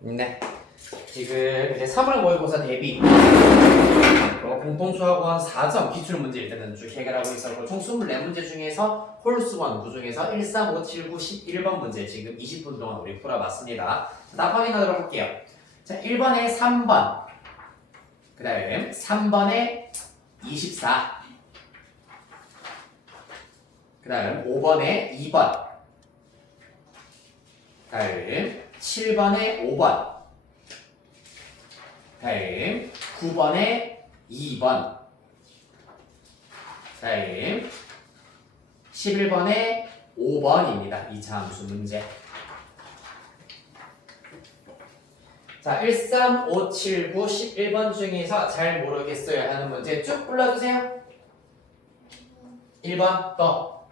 네. 지금 이제 3월 모의고사 대비 또 공통수학원 4점 기출 문제 일단은 쭉 해결하고 있었고 총 24문제 중에서 홀수원 그 중에서 1, 3, 5, 7, 9, 11번 문제 지금 20분 동안 우리 풀어봤습니다. 자, 답 확인하도록 할게요. 자, 1번에 3번 그 다음 3번에 24 그 다음 5번에 2번 다음 7번에 5번. 다음 9번에 2번. 다음 11번에 5번입니다. 2차 함수 문제. 자, 1, 3, 5, 7, 9, 11번 중에서 잘 모르겠어요 하는 문제 쭉 불러주세요. 1번 더.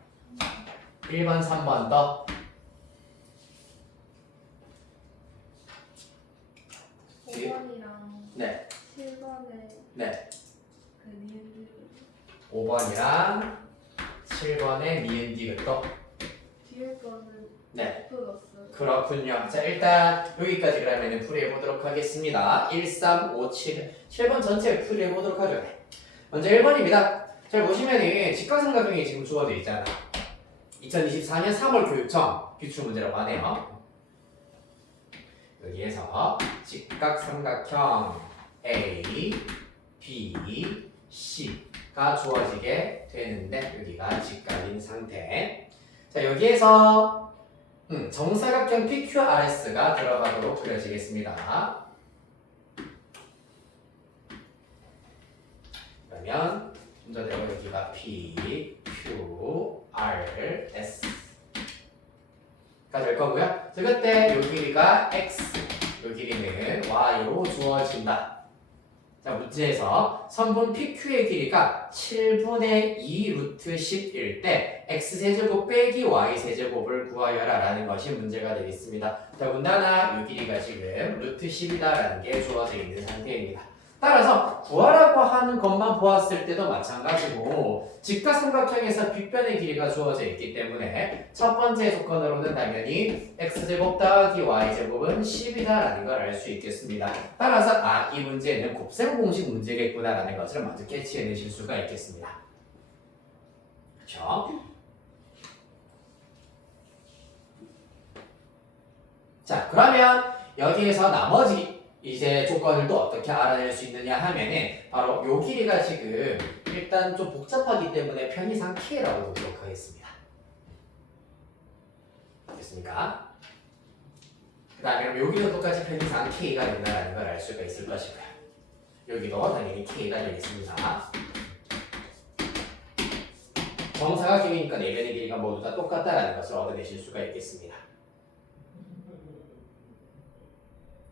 1번, 3번 더 뒤에? 5번이랑 네. 7번에 네. 그 니은들 5번이랑 7번의 니은 디귿 또 뒤에 거는 네. 풀었어요. 그렇군요. 자, 일단 여기까지 그러면 풀이해 보도록 하겠습니다. 1, 3, 5, 7. 7번 전체 풀이해 보도록 하죠. 네. 먼저 1번입니다. 잘 보시면은 직각삼각형이 지금 주어져 있잖아. 2024년 3월 교육청 기출 문제라고 하네요. 여기에서 직각삼각형 A, B, C가 주어지게 되는데 여기가 직각인 상태. 자, 여기에서 음, 정사각형 PQRS가 들어가도록 그려지겠습니다. 그러면 순서대로 여기가 P, Q, R, S 가 될 거고요. 자, 그때 요 길이가 X, 요 길이는 Y로 주어진다. 자, 문제에서 선분 PQ의 길이가 7분의 2 루트 10일 때 X세제곱 빼기 Y세제곱을 구하여라 라는 것이 문제가 되겠습니다. 더군다나 이 길이가 지금 루트 10이다 라는 게 주어져 있는 상태입니다. 따라서 구하라고 하는 것만 보았을 때도 마찬가지고 직각삼각형에서 빗변의 길이가 주어져 있기 때문에 첫 번째 조건으로는 당연히 x제곱 더하기 y제곱은 10이다 라는 걸 알 수 있겠습니다. 따라서 아 이 문제는 곱셈 공식 문제겠구나 라는 것을 먼저 캐치해내실 수가 있겠습니다. 그렇죠? 자 그러면 여기에서 나머지 이제 조건을 또 어떻게 알아낼 수 있느냐 하면은 바로 요 길이가 지금 일단 좀 복잡하기 때문에 편의상 k라고 보도록 하겠습니다. 됐습니까? 그 다음에 여기도 똑같이 편의상 k가 된다는 걸 알 수가 있을 것이고요. 여기도 당연히 k가 되겠습니다. 정사각형이니까 내면의 길이가 모두 다 똑같다라는 것을 얻어내실 수가 있겠습니다.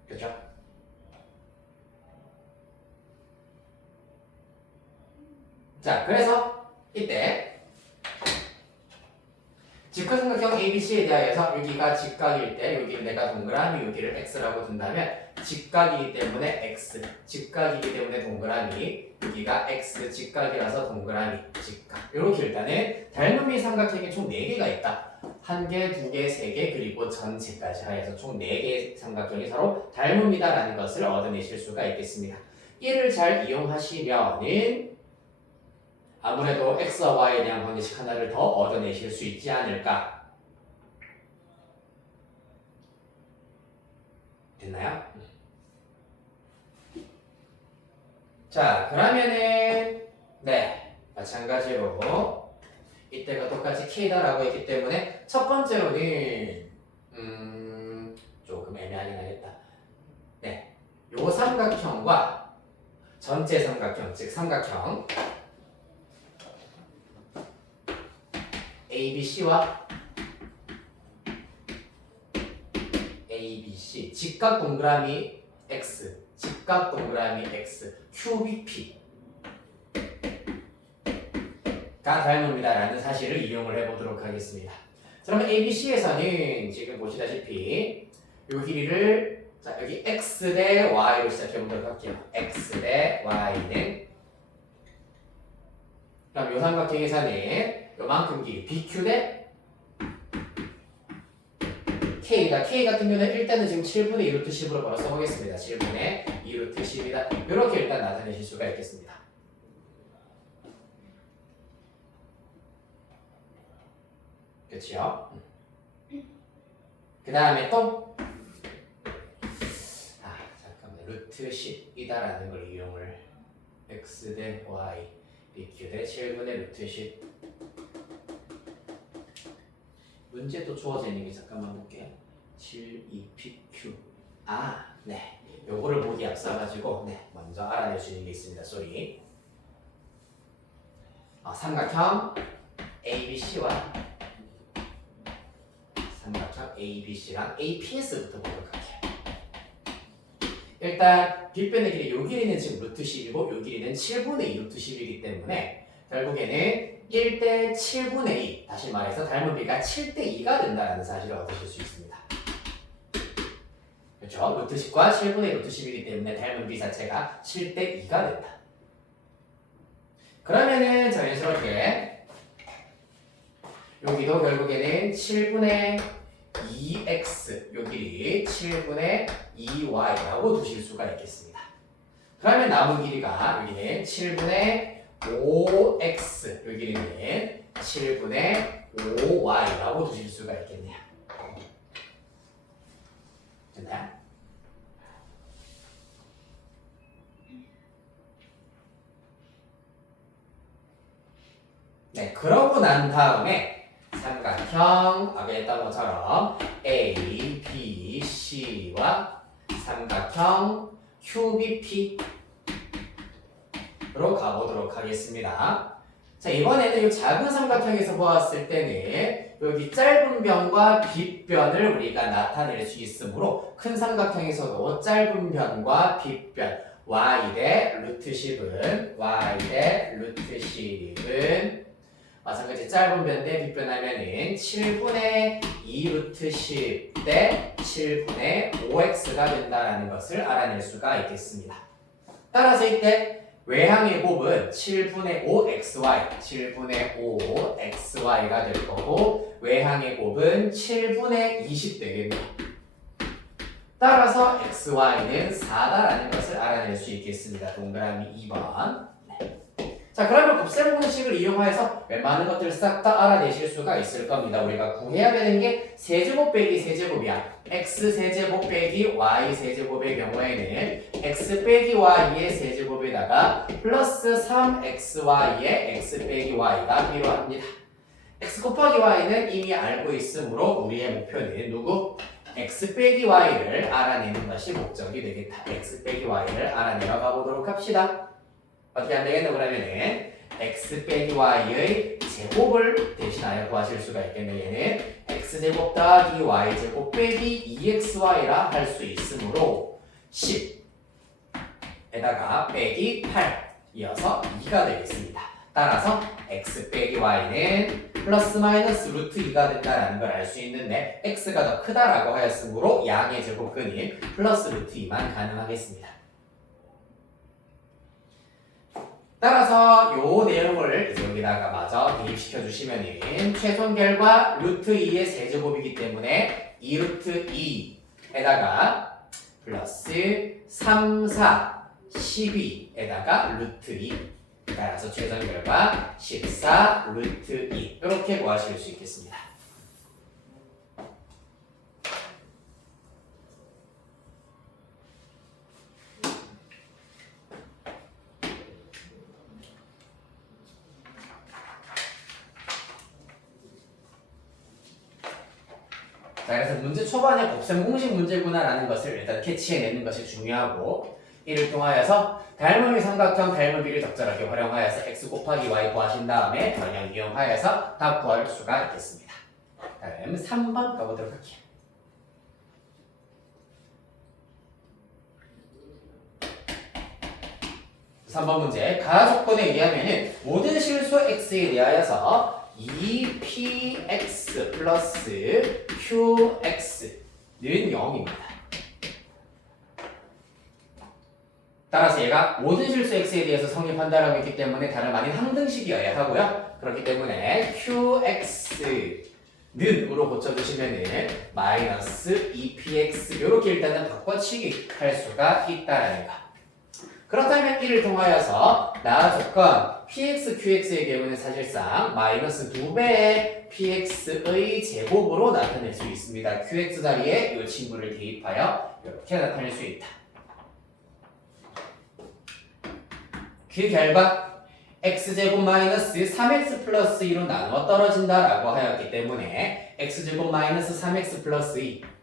그렇죠? 자, 그래서 이때 직각삼각형 ABC에 대하여서 여기가 직각일 때 여기 내가 동그라미 여기를 X라고 둔다면 직각이기 때문에 X 직각이기 때문에 동그라미 여기가 X 직각이라서 동그라미 직각. 이렇게 일단은 닮음이 삼각형이 총 4개가 있다. 한 개, 두 개, 세 개, 그리고 전체까지 하여서 총 4개의 삼각형이 서로 닮음이다라는 것을 얻어내실 수가 있겠습니다. 이를 잘 이용하시면은 아무래도 x와 y에 대한 관계식 하나를 더 얻어내실 수 있지 않을까? 됐나요? 자, 그러면은 네, 마찬가지로 이때가 똑같이 k다라고 했기 때문에 첫 번째로는 음, 조금 애매하긴 하겠다. 네, 요 삼각형과 전체 삼각형, 즉 삼각형 ABC와 ABC 직각 동그라미 X 직각 동그라미 X QBP 가 닮음이다 라는 사실을 이용을 해보도록 하겠습니다. 자, 그러면 ABC에서는 지금 보시다시피 이 길이를 자 여기 X 대 Y로 시작해보도록 할게요. X 대 Y는 그럼 이 삼각형에서는 요만큼 길이 BQ 대 K K가 K 같은 경우는 일단은 지금 7분의 2 루트 10으로 바로 써보겠습니다. 7분의 2 루트 10이다. 이렇게 일단 나타내실 수가 있겠습니다. 그렇죠? 그 다음에 또 아, 잠깐만 루트 10이다라는 걸 이용을 x 대 y dq 대 7분의 루트 10 문제도 주어져 있는 게 잠깐만 볼게요 7 2 pq 아, 네. 요거를 보기 앞서 가지고 네 먼저 알아낼 수 있는 게 있습니다. 쏘리 어, 삼각형 ABC와 삼각형 ABC랑 APS부터 보도록 할게요. 일단 빗변의 길이 요 길이는 지금 루트 10이고 요 길이는 7분의 2 루트 10이기 때문에 결국에는 1대 7분의 2 다시 말해서 닮은 비가 7대 2가 된다는 사실을 얻으실 수 있습니다. 그렇죠? 루트 10과 7분의 2 루트 10이기 때문에 닮은 비 자체가 7대 2가 된다. 그러면은 자연스럽게 여기도 결국에는 7분의 2x 요 길이 7분의 2y라고 두실 수가 있겠습니다. 그러면 남은 길이가 여기는 7분의 5x 요 길이는 7분의 5y라고 두실 수가 있겠네요. 됐나요? 네, 그러고 난 다음에 삼각형 아까 했던 것처럼 A, B, C와 삼각형 QBP 로 가보도록 하겠습니다. 자 이번에는 이 작은 삼각형에서 보았을 때는 여기 짧은 변과 빗변을 우리가 나타낼 수 있으므로 큰 삼각형에서도 짧은 변과 빗변 y 대 루트 10은 y 대 루트 10은 마찬가지 짧은 변 대 빗변 하면은 7분의 2 루트 10 대 7분의 5x가 된다라는 것을 알아낼 수가 있겠습니다. 따라서 이때 외항의 곱은 7분의 5xy, 7분의 5xy가 될 거고 외항의 곱은 7분의 20 되겠네요. 따라서 xy는 4다라는 것을 알아낼 수 있겠습니다. 동그라미 2번. 자 그러면 곱셈 공식을 이용해서 웬만한 것들을 싹 다 알아내실 수가 있을 겁니다. 우리가 구해야 되는 게 세제곱 빼기 세제곱이야. x 세제곱 빼기 y 세제곱의 경우에는 x 빼기 y의 세제곱에다가 플러스 3xy의 x 빼기 y가 필요합니다. x 곱하기 y는 이미 알고 있으므로 우리의 목표는 누구? x 빼기 y를 알아내는 것이 목적이 되겠다. x 빼기 y를 알아내러 가보도록 합시다. 어떻게 하면 되겠노 그러면은 x 빼기 y의 제곱을 대신하여 구하실 수가 있겠네요. 얘는 x제곱 더하기 y제곱 빼기 2xy라 할 수 있으므로 10에다가 빼기 8 이어서 2가 되겠습니다. 따라서 x 빼기 y는 플러스 마이너스 루트 2가 된다는 걸 알 수 있는데 x가 더 크다라고 하였으므로 양의 제곱근인 플러스 루트 2만 가능하겠습니다. 따라서 요 내용을 여기다가 마저 대입시켜 주시면은 최종 결과 루트 2의 세제곱이기 때문에 2 루트 2에다가 플러스 3, 4, 12에다가 루트 2 따라서 최종 결과 14 루트 2 이렇게 구하실 수 있겠습니다. 자, 그래서 문제 초반에 곱셈 공식 문제구나라는 것을 일단 캐치해내는 것이 중요하고 이를 통하여서 닮은비 삼각형 닮은비를 적절하게 활용하여서 x 곱하기 y 구하신 다음에 변형 이용하여서 답 구할 수가 있겠습니다. 다음 3번 가보도록 할게요. 3번 문제 가조건에 의하면 모든 실수 x에 대하여서 2px 플러스 qx 는 0입니다. 따라서 얘가 모든 실수 x에 대해서 성립한다라고 했기 때문에 다름 아닌 항등식이어야 하고요. 그렇기 때문에 qx 는 으로 고쳐주시면은 마이너스 2px 이렇게 일단은 바꿔치기 할 수가 있다라는 거. 그렇다면 이를 통하여서 나와 조건 px, qx의 경우는 사실상 마이너스 2배의 px의 제곱으로 나타낼 수 있습니다. qx 자리에 이 친구를 대입하여 이렇게 나타낼 수 있다. 그 결과 x제곱 마이너스 3x 플러스 2로 나누어 떨어진다라고 하였기 때문에 x제곱 마이너스 3x 플러스 2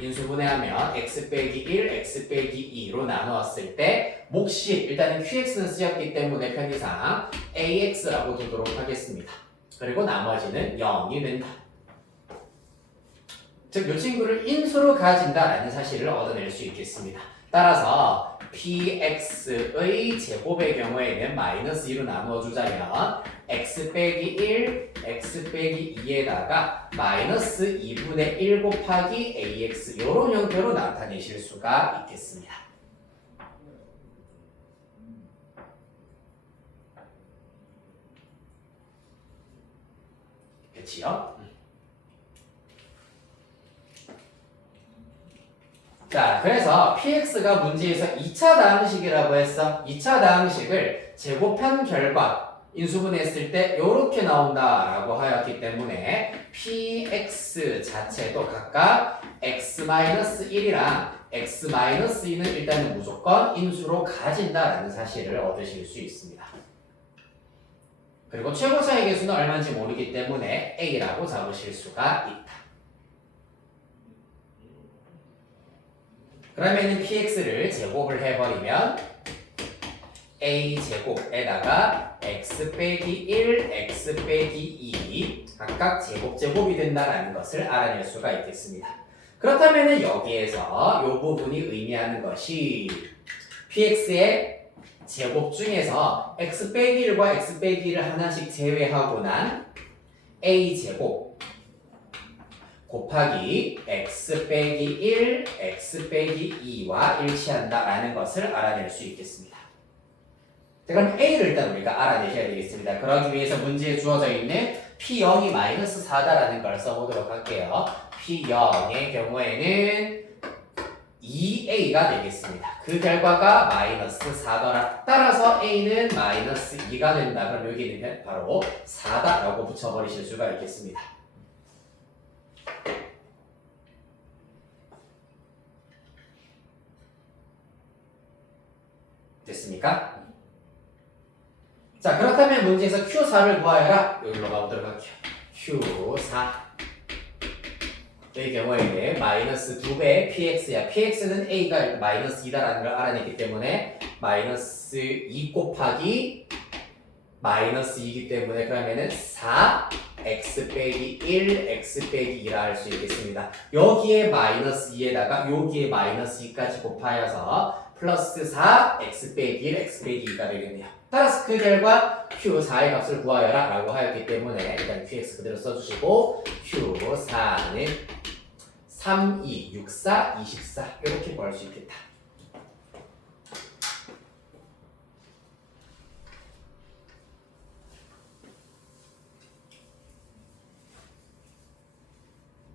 인수분해하면 x 빼기 1, x 빼기 2로 나누었을 때 몫이 일단은 qx는 쓰였기 때문에 편의상 ax라고 두도록 하겠습니다. 그리고 나머지는 0이 된다. 즉, 이 친구를 인수로 가진다라는 사실을 얻어낼 수 있겠습니다. 따라서 px의 제곱의 경우에는 마이너스 2로 나누어 주자면 x 빼기 1, x 빼기 2에다가 마이너스 2분의 1 곱하기 ax 이런 형태로 나타내실 수가 있겠습니다. 그치요? 자, 그래서 px가 문제에서 2차 다항식이라고 했어. 2차 다항식을 제곱한 결과 인수분해했을 때 이렇게 나온다라고 하였기 때문에 px 자체도 각각 x-1이랑 x-2는 일단은 무조건 인수로 가진다라는 사실을 얻으실 수 있습니다. 그리고 최고차의 개수는 얼마인지 모르기 때문에 a라고 잡으실 수가 있다. 그러면은 px를 제곱을 해버리면 a 제곱에다가 x 빼기 1, x 빼기 2 각각 제곱 제곱이 된다라는 것을 알아낼 수가 있겠습니다. 그렇다면은 여기에서 이 부분이 의미하는 것이 px의 제곱 중에서 x 빼기 1과 x 빼기 1을 하나씩 제외하고 난 a 제곱 곱하기 x 빼기 1, x 빼기 2와 일치한다라는 것을 알아낼 수 있겠습니다. 자, 그럼 a를 일단 우리가 알아내셔야 되겠습니다. 그러기 위해서 문제에 주어져 있는 p0이 마이너스 4다라는 걸 써보도록 할게요. p0의 경우에는 2a가 되겠습니다. 그 결과가 마이너스 4더라. 따라서 a는 마이너스 2가 된다. 그럼 여기는 바로 4다라고 붙여버리실 수가 있겠습니다. 됐습니까? 자 그렇다면 문제에서 Q4를 구하여라. 여기로 가보도록 할게요. Q4 의 경우에는 마이너스 2배 PX야. PX는 A가 마이너스 2다라는 걸 알아냈기 때문에 마이너스 2 곱하기 마이너스 2이기 때문에 그러면은 4 x 빼기 1 x 빼기 2라 할 수 있겠습니다. 여기에 마이너스 2에다가 여기에 마이너스 2까지 곱하여서 플러스 4 x 빼기 1 x 빼기 2가 되겠네요. 따라서 그 결과 q4의 값을 구하여라 라고 하였기 때문에 일단 qx 그대로 써주시고 q4는 3, 2, 6, 4, 24 이렇게 구할 수 있겠다.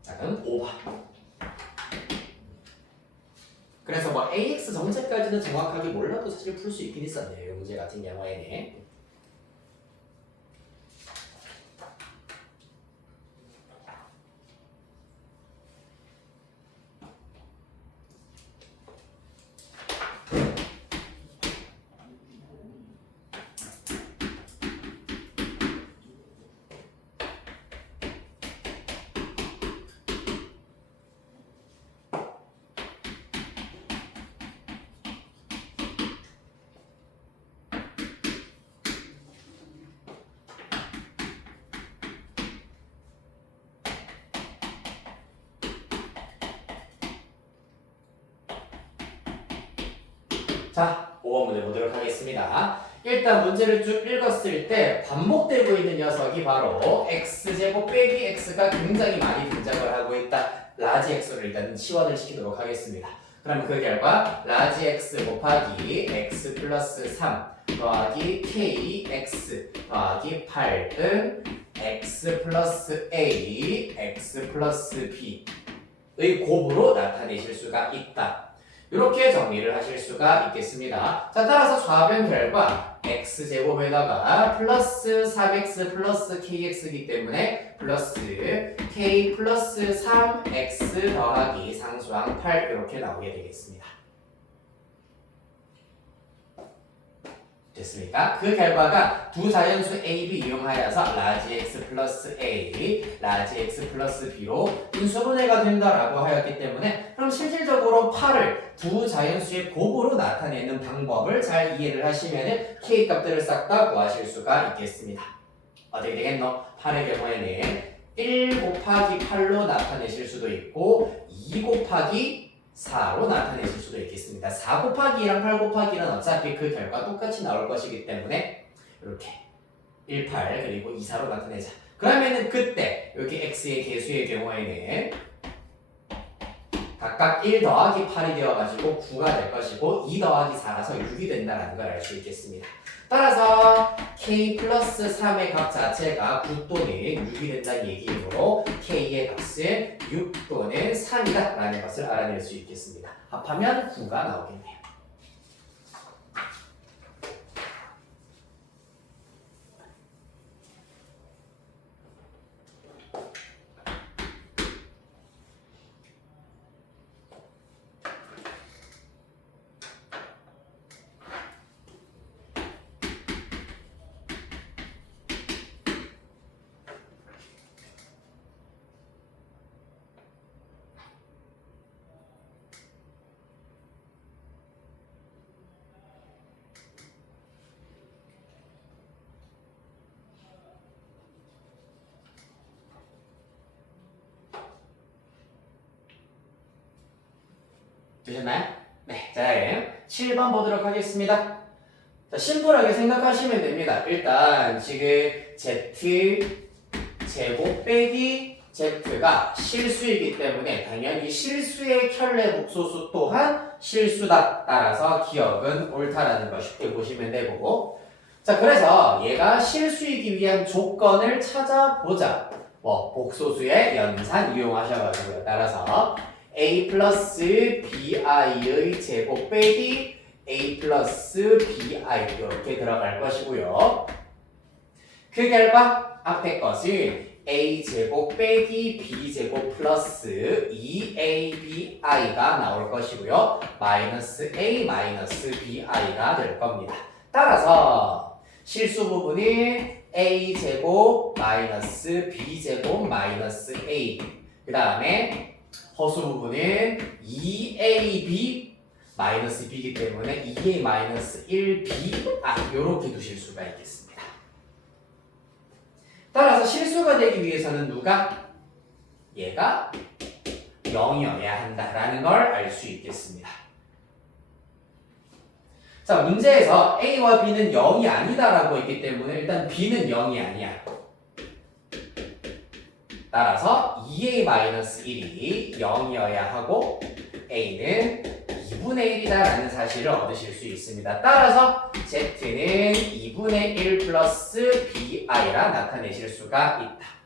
자, 그럼 5번. 그래서 뭐 정체까지는 정확하게 몰라도 사실 풀 수 있긴 있었네요. 이 문제 같은 경우에는. 자, 5번 문제 보도록 하겠습니다. 일단 문제를 쭉 읽었을 때 반복되고 있는 녀석이 바로 x제곱 빼기 x가 굉장히 많이 등장을 하고 있다. 라지 x를 일단 치환을 시키도록 하겠습니다. 그러면 그 결과 라지 x 곱하기 x 플러스 3 더하기 kx 더하기 8은 x 플러스 a x 플러스 b의 곱으로 나타내실 수가 있다. 이렇게 정리를 하실 수가 있겠습니다. 자, 따라서 좌변 결과 x제곱에다가 플러스 4x 플러스 kx이기 때문에 플러스 k 플러스 3x 더하기 상수항 8 이렇게 나오게 되겠습니다. 됐습니까? 그 결과가 두 자연수 a, b 이용하여서 라지 x 플러스 a, 라지 x 플러스 b로 인수분해가 된다라고 하였기 때문에 그럼 실질적으로 8을 두 자연수의 곱으로 나타내는 방법을 잘 이해를 하시면 k 값들을 싹 다 구하실 수가 있겠습니다. 어떻게 되겠노? 8의 경우에는 1 곱하기 8로 나타내실 수도 있고 2 곱하기 4로 나타내실 수도 있겠습니다. 4 곱하기 2랑 8 곱하기 1은 어차피 그 결과 똑같이 나올 것이기 때문에 이렇게 1, 8 그리고 2, 4로 나타내자. 그러면은 그때 여기 x의 개수의 경우에는 각각 1 더하기 8이 되어가지고 9가 될 것이고 2 더하기 4라서 6이 된다는 걸 알 수 있겠습니다. 따라서 k 플러스 3의 값 자체가 9 또는 6이 된다는 얘기이므로 k의 값은 6 또는 3이다 라는 것을 알아낼 수 있겠습니다. 합하면 9가 나오겠네요. 되셨나요? 네, 자, 그럼 7번 보도록 하겠습니다. 자, 심플하게 생각하시면 됩니다. 일단 지금 z 제곱 빼기 z가 실수이기 때문에 당연히 실수의 켤레 목소수 또한 실수다. 따라서 기억은 옳다라는 거 쉽게 보시면 되고 자, 그래서 얘가 실수이기 위한 조건을 찾아보자. 뭐 복소수의 연산 이용하셔가지고요. 따라서 a 플러스 bi의 제곱 빼기 a 플러스 bi 이렇게 들어갈 것이고요. 그 결과 앞에 것은 a 제곱 빼기 b 제곱 플러스 2abi가 나올 것이고요. 마이너스 a 마이너스 bi가 될 겁니다. 따라서 실수 부분은 a 제곱 마이너스 b 제곱 마이너스 a 그 다음에 허수 부분은 2ab 마이너스 b이기 때문에 2a 마이너스 1b 아 요렇게 두실 수가 있겠습니다. 따라서 실수가 되기 위해서는 누가 얘가 0이어야 한다라는 걸 알 수 있겠습니다. 자 문제에서 a와 b는 0이 아니다라고 했기 때문에 일단 b는 0이 아니야. 따라서 2a-1이 0이어야 하고 a는 2분의 1이다 라는 사실을 얻으실 수 있습니다. 따라서 z는 2분의 1 플러스 bi라 나타내실 수가 있다.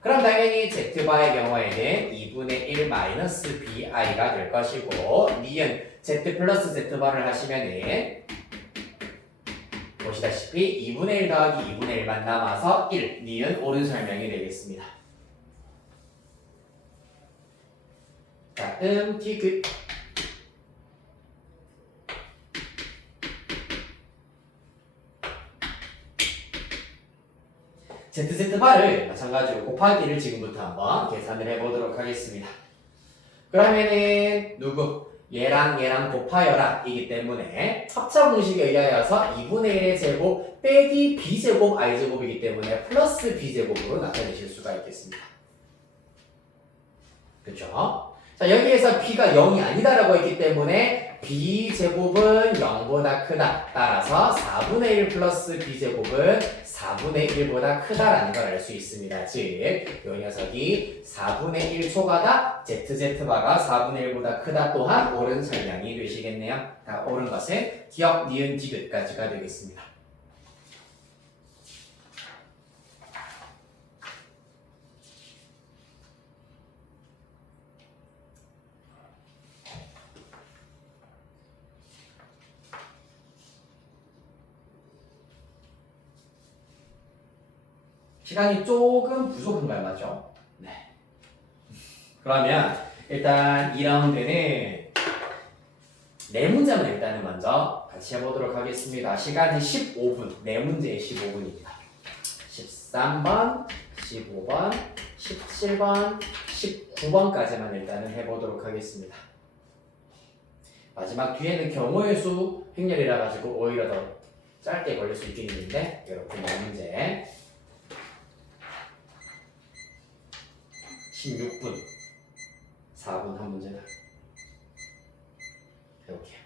그럼 당연히 z바의 경우에는 2분의 1 마이너스 bi가 될 것이고 니은 z 플러스 z바를 하시면은 보시다시피 2분의 1 더하기 2분의 1만 남아서 1 니은 옳은 설명이 되겠습니다. 다음 디귿 ZZ바를 마찬가지로 곱하기를 지금부터 한번 계산을 해보도록 하겠습니다. 그러면은 누구? 얘랑 얘랑 곱하여라 이기 때문에 합차 공식에 의하여서 2분의 1의 제곱 빼기 b제곱 i제곱이기 때문에 플러스 b제곱으로 나타내실 수가 있겠습니다. 그렇죠? 자, 여기에서 B가 0이 아니다라고 했기 때문에 B 제곱은 0보다 크다. 따라서 4분의 1 플러스 B 제곱은 4분의 1보다 크다라는 걸 알 수 있습니다. 즉, 이 녀석이 4분의 1 초과다, ZZ바가 4분의 1보다 크다 또한 옳은 설명이 되시겠네요. 다 옳은 것은 기억, 니은, 디귿까지가 되겠습니다. 시간이 조금 부족한 말 맞죠? 네. 그러면 일단 2라운드는 네 문제만 일단은 먼저 같이 해보도록 하겠습니다. 시간이 15분, 네 문제에 15분입니다. 13번, 15번, 17번, 19번까지만 일단은 해보도록 하겠습니다. 마지막 뒤에는 경우의 수 행렬이라 가지고 오히려 더 짧게 걸릴 수 있겠는데 이렇게 네 문제 16분 4분 한 문제다 해볼게요.